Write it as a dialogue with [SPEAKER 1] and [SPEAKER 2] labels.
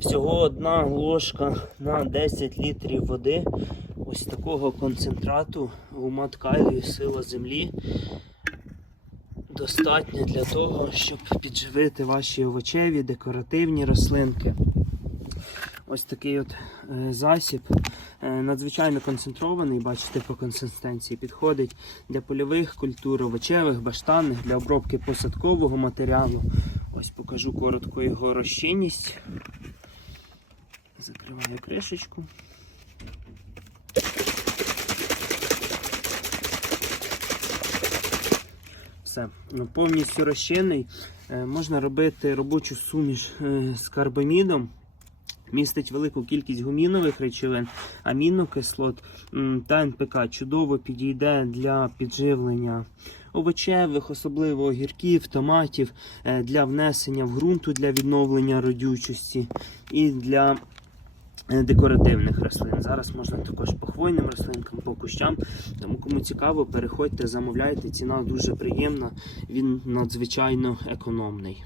[SPEAKER 1] Всього одна ложка на 10 літрів води. Ось такого концентрату гумат калію, сила землі. Достатньо для того, щоб підживити ваші овочеві, декоративні рослинки. Ось такий от е, засіб. Е, надзвичайно концентрований, бачите, по консистенції підходить для польових культур, овочевих, баштанних, для обробки посадкового матеріалу. Ось покажу коротко його розчинність. Закриваю кришечку. Все, ну, повністю розчинний. Е, Можна робити робочу суміш е, з карбамідом. Містить велику кількість гумінових речовин, амінокислот та НПК. Чудово підійде для підживлення овочевих, особливо огірків, томатів, е, для внесення в ґрунту для відновлення родючості і для декоративних рослин. Зараз можна також по хвойним рослинкам, по кущам. Тому кому цікаво, переходьте, замовляйте. Ціна дуже приємна, він надзвичайно економний.